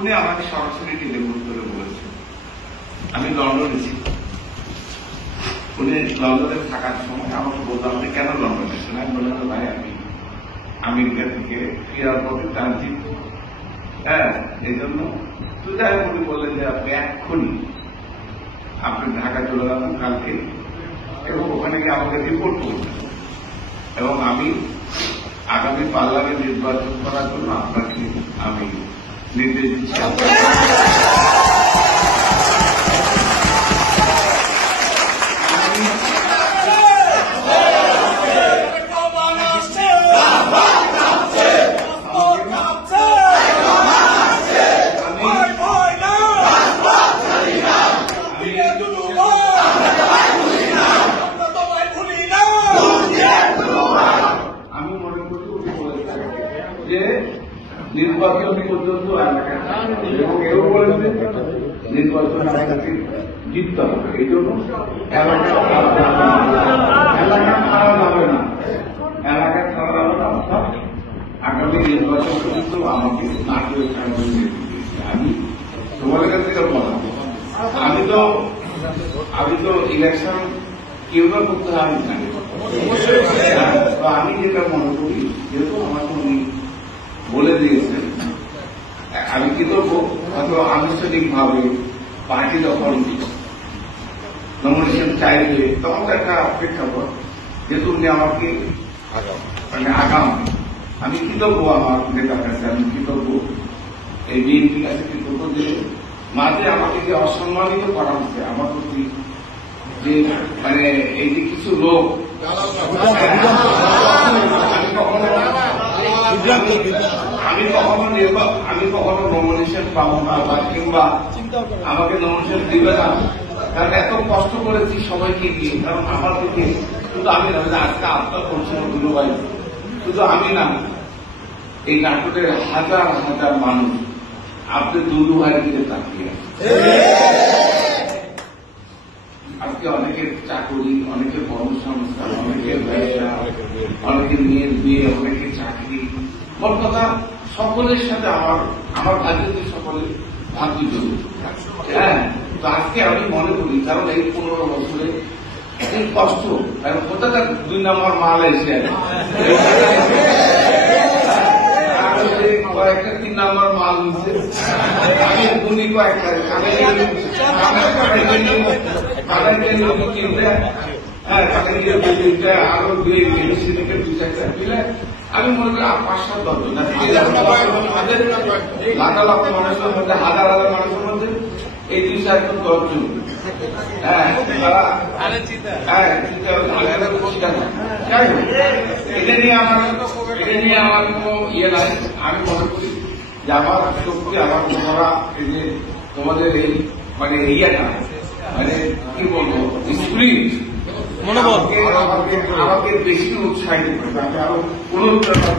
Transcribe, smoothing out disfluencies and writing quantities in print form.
উনি আমাকে সরাসরি টেলিফোন করে বলেছেন, আমি লন্ডনে ছিলাম। উনি লন্ডনে থাকার সময় আমাকে বলতো, আপনি কেন লন্ডনে এসেছেন? আমি বললাম, ভাই আমি আমেরিকা থেকে ফেরার পথে ট্রানজিট, এই জন্য তো যাই হোক উনি বললেন যে আপনি এক্ষুনি আপনি ঢাকা চলে যাবেন কালকে, এবং ওখানে গিয়ে আমাকে রিপোর্ট করবেন, এবং আমি আগামী পার্লামেন্ট নির্বাচন করার জন্য আপনাকে আমি নির্দেশ দিচ্ছি। আমি মনে করি যে নির্বাচন পর্যন্ত এবং এও বলেছে নির্বাচন আমাকে জিততে হবে, এই জন্য এলাকা ছাড়া যাবে না, এলাকা ছাড়া যাবে না। অর্থাৎ আগামী নির্বাচন পর্যন্ত আমাকে নাটকের সাহায্য আমি তোমাদের কাছ থেকে বলা, আমি তো ইলেকশন কেউ না করতে হয় আমি জানি। আমি যেটা মনে করি, যেহেতু আমাকে উনি বলে দিয়েছেন, আমি কৃতজ্ঞ। হয়তো আনুষ্ঠানিক ভাবে পার্টি যখন নমিনেশন চাইবে তখন তো একটা প্রেক্ষাপট, যেহেতু উনি আমাকে মানে আগাম, আমি কৃতজ্ঞ আমার নেতার কাছে, আমি কৃতজ্ঞ এই বিএনপির কাছে কৃতজ্ঞ যে মাঝে আমাকে যে অসম্মানিত করা হচ্ছে আমার প্রতি, যে মানে এই যে কিছু লোক আমি কখনো নমিনেশন পাবো না, বা কিংবা আমাকে নমিনেশন দিবে না, কারণ এত কষ্ট করেছি সবাইকে দিয়ে। কারণ আমার দিকে শুধু আমি না, আজকে আপনার করছেন দুলুভাই, শুধু আমি না, এই নাটকের হাজার হাজার মানুষ আপনার দুলুভাইয়ের দিকে তাকিয়ে আজকে অনেকের চাকরি, অনেকের কর্মসংস্থান, অনেকের ব্যবসা, অনেকের মেয়ের বিয়ে, অনেকের চাকরি, মোট কথা সকলের সাথে আমার ভাগ্যদের সকলের ভাগ্য জড়িত। তো আজকে আমি মনে করি, কারণ এই 15 বছরে এই কষ্ট, কারণ কোথাকার 2 নম্বর মাল এসে কয়েকটা 3 নম্বর মাল নিচ্ছে, আমি দুনি কয়েকটা আরো 2-4টা মিলে আমি মনে করি 5-7 জন, লাখ লাখ মানুষের মধ্যে, হাজার হাজার মানুষের মধ্যে এই 2-4 জন 10 জন, এটা নিয়ে আমার কোন ইয়ে নাই। আমি মনে করি যে আমার শক্তি, আমার তোমরা এই যে তোমাদের এই মানে ইয়েটা, মানে কি বলবো, স্প্রিট আমাকে বেশি উৎসাহিত করবে, আমি আরো অনুপ্রেরণা